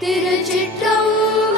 திருச்சிற்றம்பலம்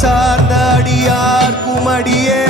சார்ந்த அடியார் குமடியே.